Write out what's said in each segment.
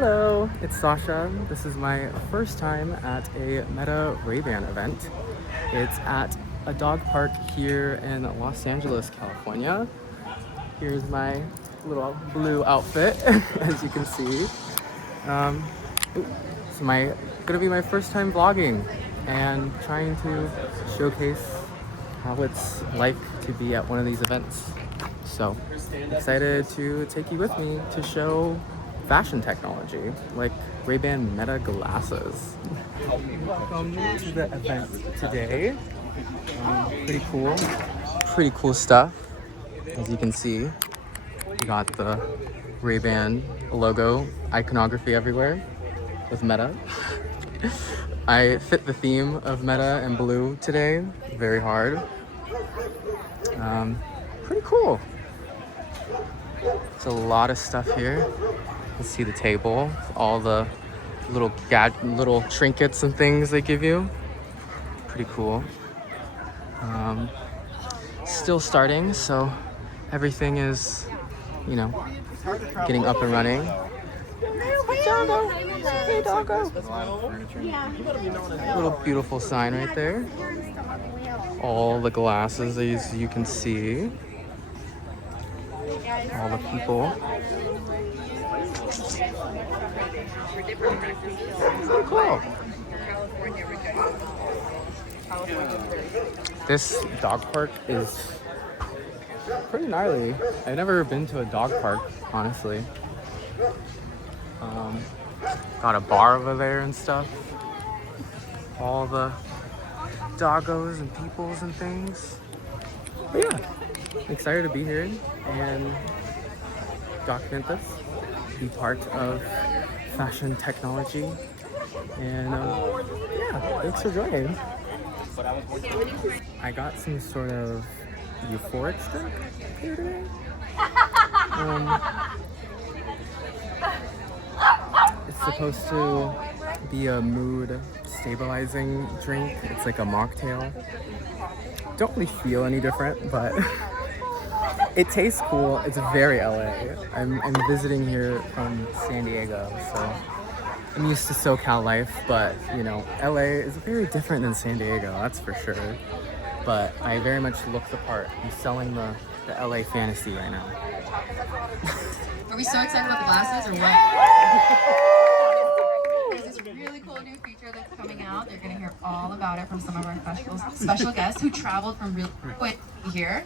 Hello, it's Sasha. This is my first time at a Meta Rayban event. It's at a dog park here in Los Angeles, California. Here's my little blue outfit, as you can see. It's gonna be my first time vlogging and trying to showcase how it's like to be at one of these events. So excited to take you with me to show fashion technology like Ray-Ban Meta glasses. Welcome to the event today. Pretty cool stuff. As you can see, we got the Ray-Ban logo iconography everywhere with Meta. I fit the theme of Meta and blue today very hard. Pretty cool. There's a lot of stuff here. You see the table, all the little trinkets and things they give you. Pretty cool. Still starting, so everything is, getting up and running. Hey, doggo. Little beautiful sign right there. All the glasses, as you can see. All the people. Cool. This dog park is pretty gnarly. I've never been to a dog park, honestly. Got a bar over there and stuff. All the doggos and peoples and things. But yeah, excited to be here and document this, be part of fashion technology, and yeah, thanks for joining. I got some sort of euphoric drink here today. It's supposed to be a mood stabilizing drink. It's like a mocktail. Don't really feel any different, but it tastes cool. It's very LA. I'm visiting here from San Diego, so I'm used to SoCal life, but LA is very different than San Diego, that's for sure. But I very much look the part. I'm selling the LA fantasy right now. Are we so excited about the glasses or what? There's this really cool new feature that's coming out. You're going to hear all about it from some of our special guests who traveled from real quick here.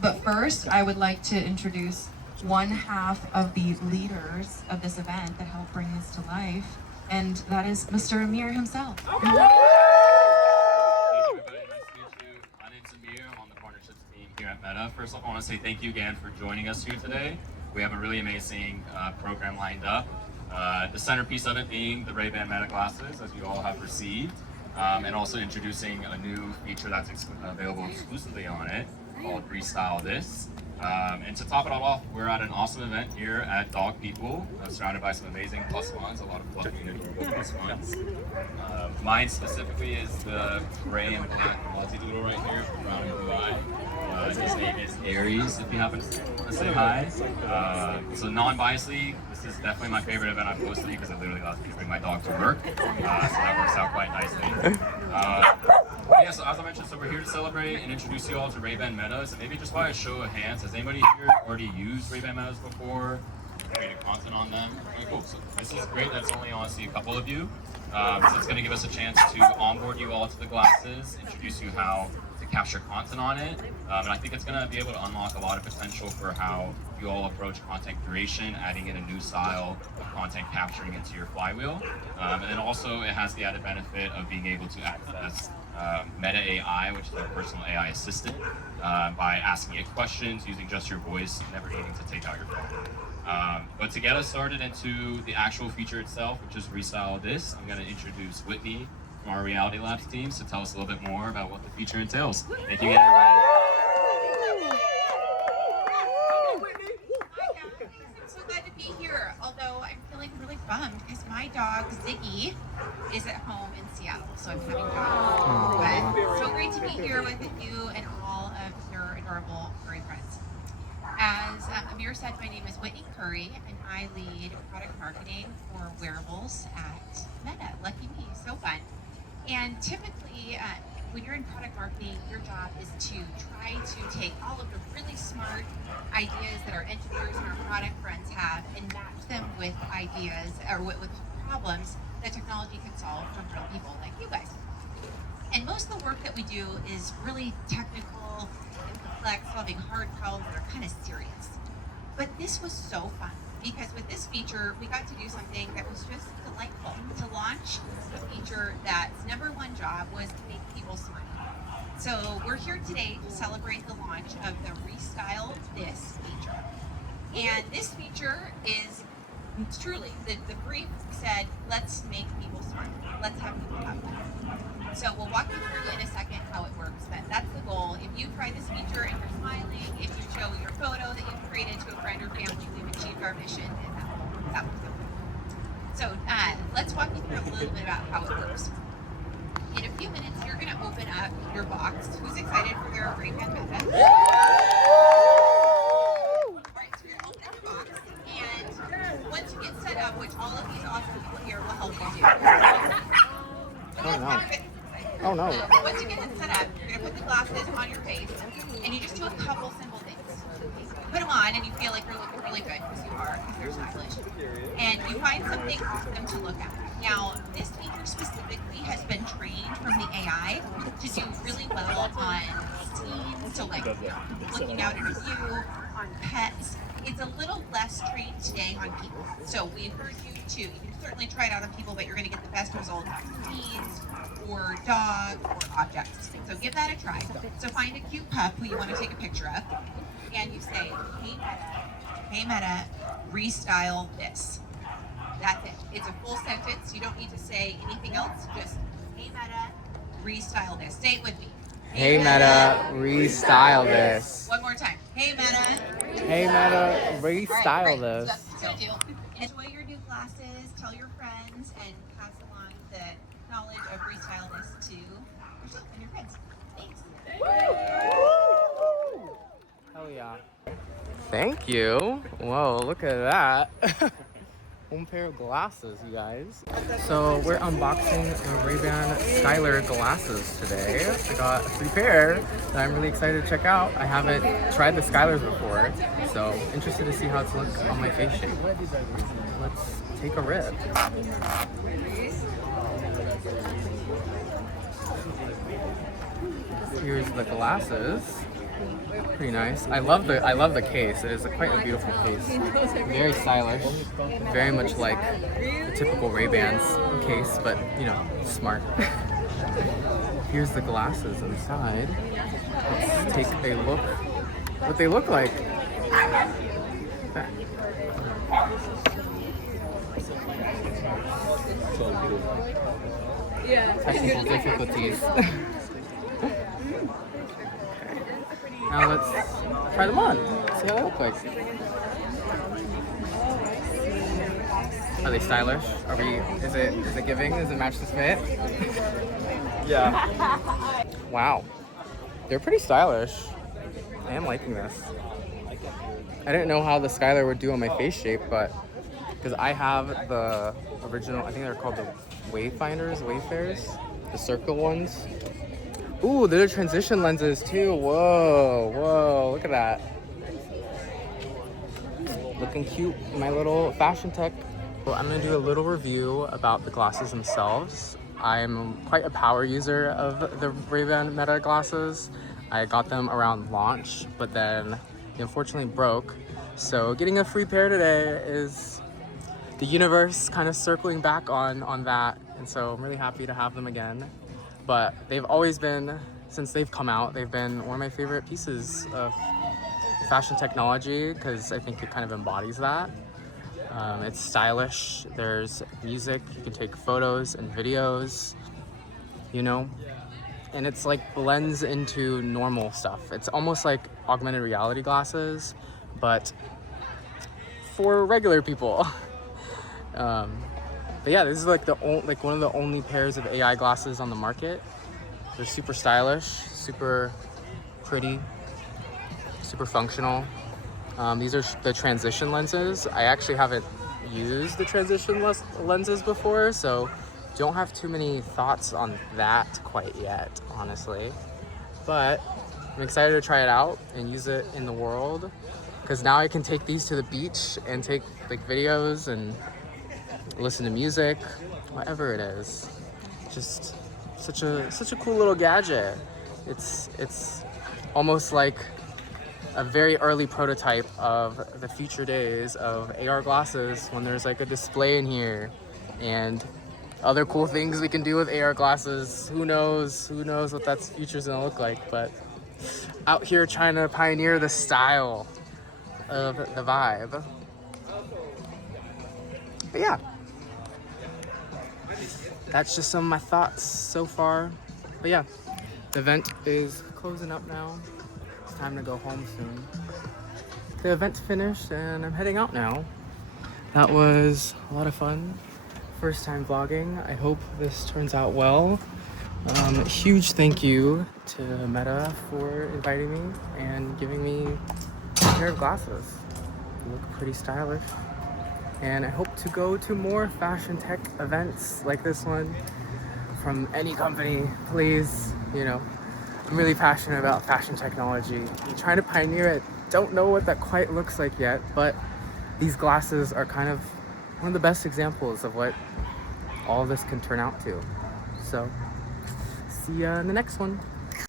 But first, I would like to introduce one half of the leaders of this event that helped bring this to life, and that is Mr. Amir himself. Hey everybody, nice to meet you. My name's Amir. I'm on the partnerships team here at Meta. First off, I want to say thank you again for joining us here today. We have a really amazing program lined up. The centerpiece of it being the Ray-Ban Meta glasses, as you all have received, and also introducing a new feature that's available exclusively on it called Restyle This. And to top it all off, we're at an awesome event here at Dog People, surrounded by some amazing plus ones, a lot of fluffy and adorable plus ones. Mine specifically is the gray and black multi-doodle right here from Brown and Blue Eye. His name is Aries, if you happen to say hi. So non-biasly, this is definitely my favorite event I've hosted because it literally allows me to bring my dog to work. So that works out quite nicely. Yeah, so as I mentioned, so we're here to celebrate and introduce you all to Ray-Ban Metas. And maybe just by a show of hands, has anybody here already used Ray-Ban Metas before? Created content on them? Okay, cool. So this is great. That's only honestly a couple of you. So it's going to give us a chance to onboard you all to the glasses, introduce you how to capture content on it. And I think it's going to be able to unlock a lot of potential for how you all approach content creation, adding in a new style of content capturing into your flywheel. And then also it has the added benefit of being able to access Meta AI, which is a personal AI assistant, by asking it questions using just your voice, never needing to take out your phone. But to get us started into the actual feature itself, which is Restyle This, I'm going to introduce Whitney from our Reality Labs team to tell us a little bit more about what the feature entails. Thank you again, everybody. I'm so glad to be here, although I'm feeling really bummed because my dog Ziggy is at home in Seattle, so I'm having dog. But so great to be here with you and all of your adorable furry friends. As Amir said, my name is Whitney Curry, and I lead product marketing for wearables at Meta. Lucky me, so fun. And typically, when you're in product marketing, your job is to try to take all of the really smart ideas that our engineers and our product friends have and match them with ideas or with problems that technology can solve from real people like you guys. And most of the work that we do is really technical and complex, solving hard problems that are kind of serious. But this was so fun because with this feature, we got to do something that was just delightful. To launch a feature that's number one job was to make people smile. So we're here today to celebrate the launch of the Restyle This feature. And this feature is truly, the brief said, let's make people smile. Let's have people have fun. So we'll walk you through in a second how it works, but that's the goal. If you try this feature and you're smiling, if you show your photo that you've created to a friend or family, we've achieved our mission, and that was good. So let's walk you through a little bit about how it works. In a few minutes, you're going to open up your box. Who's excited for their Rayban Meta? All right, so you're opening your box, and once you get set up, which all of these awesome people here will help you do. Oh no. Oh no. Once you get it set up, you're going to put the glasses on your face, and you just do a couple simple things. Put them on, and you feel like you're looking really good, because you are, because they're stylish. And you find something awesome to look at. Now, this feature specifically has been trained from the AI to do really well on scenes, so like looking out at a view, on pets. It's a little less trained today on people. So we encourage you to, you can certainly try it out on people, but you're going to get the best results on scenes, or dog, or objects. So give that a try. So find a cute pup who you want to take a picture of, and you say, hey Meta, restyle this. That's it. It's a full sentence. You don't need to say anything else. Just, hey Meta, restyle this. Say it with me. Hey Meta, restyle this. One more time. Hey Meta. Hey Meta, restyle Great. this. So that's what do. Enjoy your new glasses. Tell your friends and pass along the knowledge of restyle this to yourself and your friends. Thanks. Hell yeah. Thank you. Whoa, look at that. One pair of glasses, you guys. So we're unboxing the Rayban Skyler glasses today. I got 3 pair that I'm really excited to check out. I haven't tried the Skylers before, so interested to see how it's look on my face shape. Let's take a rip. Here's the glasses. Pretty nice. I love the case. It is quite a beautiful case. Very stylish. Very much like the typical Ray-Ban's case, but you know, smart. Here's the glasses inside. Let's take a look what they look like. Technical difficulties. Now let's try them on. See how they look like. Are they stylish? Are we? Is it giving? Does it match this fit? Yeah. Wow. They're pretty stylish. I am liking this. I didn't know how the Skyler would do on my face shape, but because I have the original, I think they're called the Wayfarers, the circle ones. Ooh, they're transition lenses too. Whoa, look at that. Looking cute in my little fashion tech. Well, I'm gonna do a little review about the glasses themselves. I'm quite a power user of the Rayban Meta glasses. I got them around launch, but then they unfortunately broke. So getting a free pair today is the universe kind of circling back on that. And so I'm really happy to have them again. But they've always been, since they've come out, they've been one of my favorite pieces of fashion technology because I think it kind of embodies that. It's stylish, there's music, you can take photos and videos, you know, and it's like blends into normal stuff. It's almost like augmented reality glasses, but for regular people. But yeah, this is like one of the only pairs of AI glasses on the market. They're super stylish, super pretty, super functional. These are the transition lenses. I actually haven't used the transition lenses before, so don't have too many thoughts on that quite yet, honestly. But I'm excited to try it out and use it in the world, because now I can take these to the beach and take like videos and listen to music, whatever it is. Just such a cool little gadget. It's almost like a very early prototype of the future days of AR glasses, when there's like a display in here and other cool things we can do with AR glasses. Who knows what that future's gonna look like, but out here trying to pioneer the style of the vibe. But yeah, that's just some of my thoughts so far. But yeah, the event is closing up now. It's time to go home soon. The event's finished and I'm heading out now. That was a lot of fun. First time vlogging. I hope this turns out well. Huge thank you to Meta for inviting me and giving me a pair of glasses. They look pretty stylish. And I hope to go to more fashion tech events like this one from any company, please. You know, I'm really passionate about fashion technology. I'm trying to pioneer it. Don't know what that quite looks like yet, but these glasses are kind of one of the best examples of what all of this can turn out to. So, see ya in the next one.